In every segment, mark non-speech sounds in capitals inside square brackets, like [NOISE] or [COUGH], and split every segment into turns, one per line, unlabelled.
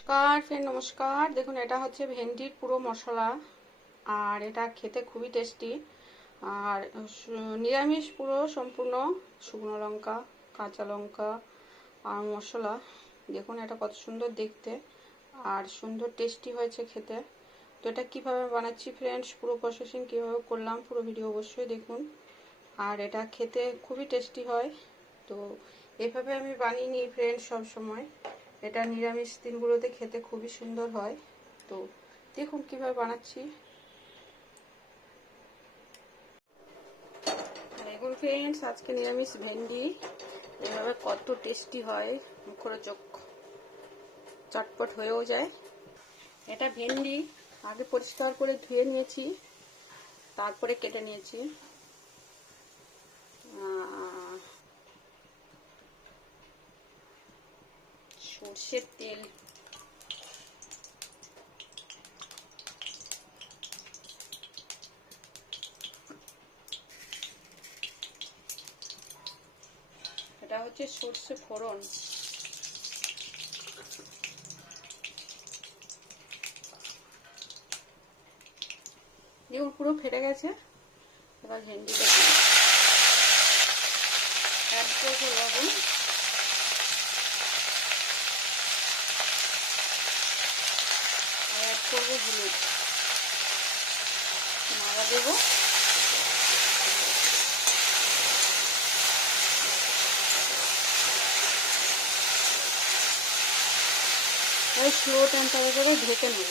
নমস্কার ফ্রেন্ড নমস্কার। দেখুন, এটা হচ্ছে ভেন্ডির পুরো মশলা, আর এটা খেতে খুবই টেস্টি আর নিরামিষ পুরো সম্পূর্ণ শুকনো লঙ্কা, কাঁচা লঙ্কা আর মশলা। দেখুন, এটা কত সুন্দর দেখতে, আর সুন্দর টেস্টি হয়েছে খেতে। তো এটা কীভাবে বানাচ্ছি ফ্রেন্ডস পুরো প্রসেসিং কীভাবে করলাম, পুরো ভিডিও অবশ্যই দেখুন। আর এটা খেতে খুবই টেস্টি হয়। তো, এভাবে আমি বানিয়ে নিই ফ্রেন্ডস সব সময় এটা নিরামিষ দিনগুলোতে খেতে খুবই সুন্দর হয়। তো দেখুন কীভাবে বানাচ্ছি। ফ্রেন্ডস আজকে নিরামিষ ভেন্ডি। এভাবে কত টেস্টি হয় মুখরোচক চটপট হয়েও যায়। এটা ভেন্ডি, আগে পরিষ্কার করে ধুয়ে নিয়েছি, তারপরে কেটে নিয়েছি। সর্ষের তেল এটা হচ্ছে সর্ষে ফোড়ন দেখুন পুরো ফেটে গেছে। এবার ভেন্ডিটা লবণ আর অ্যাড করব হলুদ নাড়া দেবো। ওই স্লো টেম্পারেচারে ঢেকে নেব।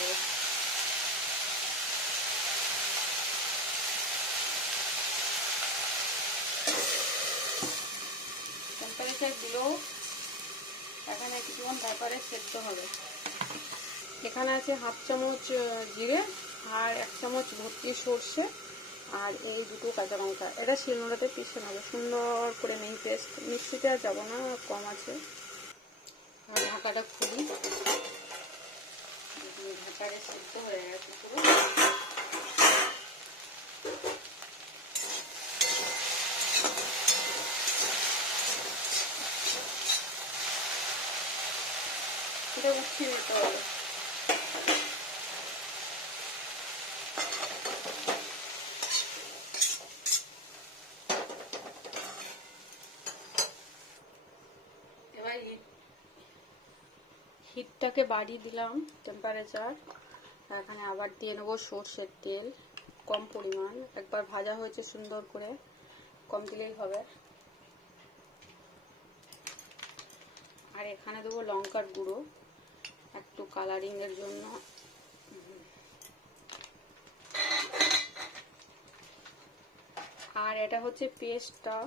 টেম্পারেচার দিলেও এখানে কিছুক্ষণ ব্যাপারে সেদ্ধ হবে। এখানে আছে হাফ চামচ জিরে আর এক চামচ ভর্তি সর্ষে আর এই দুটো কাঁচা লঙ্কা। এটা শিলনোড়াতে পিষে নেবে। সুন্দর করে নেই পেস্ট মিক্সিতে আর যাব না, কম আছে। আর ঢাকাটা খুলি। ঢাকারে সেদ্ধ হয়ে গেছে পুরো। এটা উঠিয়ে হবে। এবার হিটটাকে বাড়িয়ে দিলাম টেম্পারেচার এখানে আবার দিয়ে নেব সর্ষের তেল, কম পরিমাণ। একবার ভাজা হয়েছে সুন্দর করে, কম দিলেই হবে। আর এখানে দেবো লঙ্কার গুঁড়ো। একটু কালারিং এর জন্য। আর এটা হচ্ছে পেস্টটা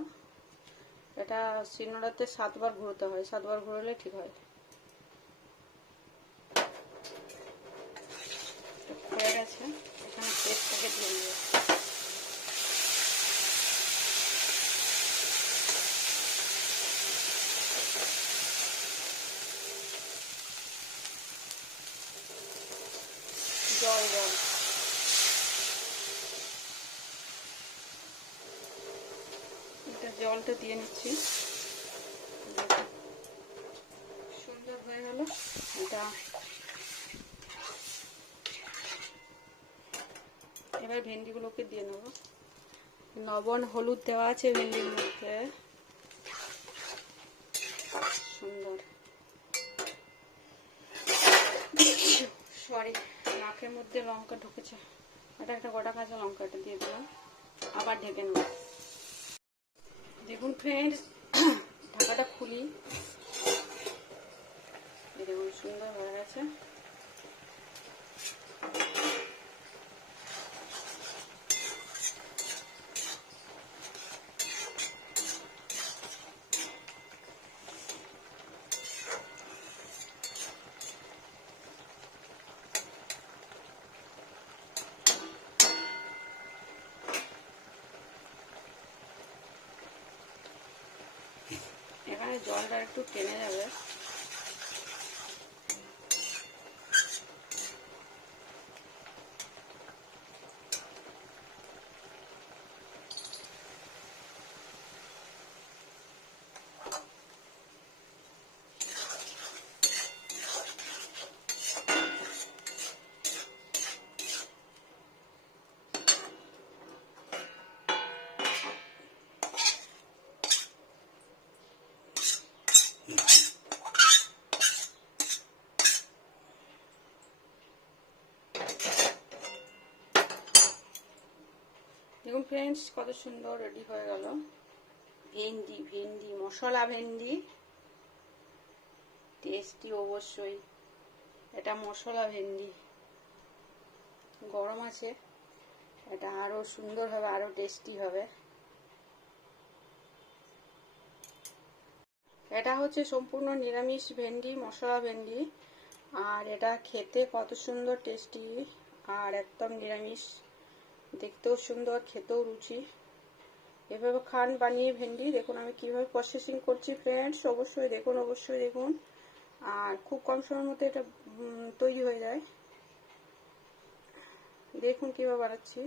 এটা শিলনোড়াতে সাতবার ঘুরতে হয়। সাতবার ঘুরলে ঠিক হয়ে গেছে এখানে পেস্টটাকে দিয়ে দেবো জল জল এটা জলটা দিয়ে নিচ্ছি। সুন্দর হয়ে গেল। এটা এবার ভেন্ডিগুলোকে দিয়ে নেব। লবণ, হলুদ দেওয়া আছে ভেন্ডির মধ্যে। সুন্দর। সরি, নাকের মধ্যে লঙ্কা ঢুকেছে। এটা একটা গোটা কাঁচা লঙ্কা, এটা দিয়ে দিলাম। আবার ঢেকে নেব। দেখুন ফ্রেন্ডস [COUGHS] ঢাকাটা খুলি এই দেখুন সুন্দর হয়ে গেছে এখানে জলটা একটু টেনে যাবে দেখুন ফ্রেন্ডস কত সুন্দর রেডি হয়ে গেল। ভেন্ডি ভেন্ডি, মশলা ভেন্ডি। টেস্টি অবশ্যই। এটা মশলা ভেন্ডি। গরম আছে। এটা আরও সুন্দর হবে, আরও টেস্টি হবে। এটা হচ্ছে সম্পূর্ণ নিরামিষ ভেন্ডি, মশলা ভেন্ডি। আর এটা খেতে কত সুন্দর টেস্টি আর একদম নিরামিষ। দেখতেও সুন্দর, খেতেও রুচি। এভাবে খান বানিয়ে ভেন্ডি, দেখুন আমি কীভাবে প্রসেসিং করছি ফ্রেন্ডস অবশ্যই দেখুন অবশ্যই দেখুন। আর খুব কম সময়ের মধ্যে এটা তৈরি হয়ে যায়। দেখুন কীভাবে বানাচ্ছি।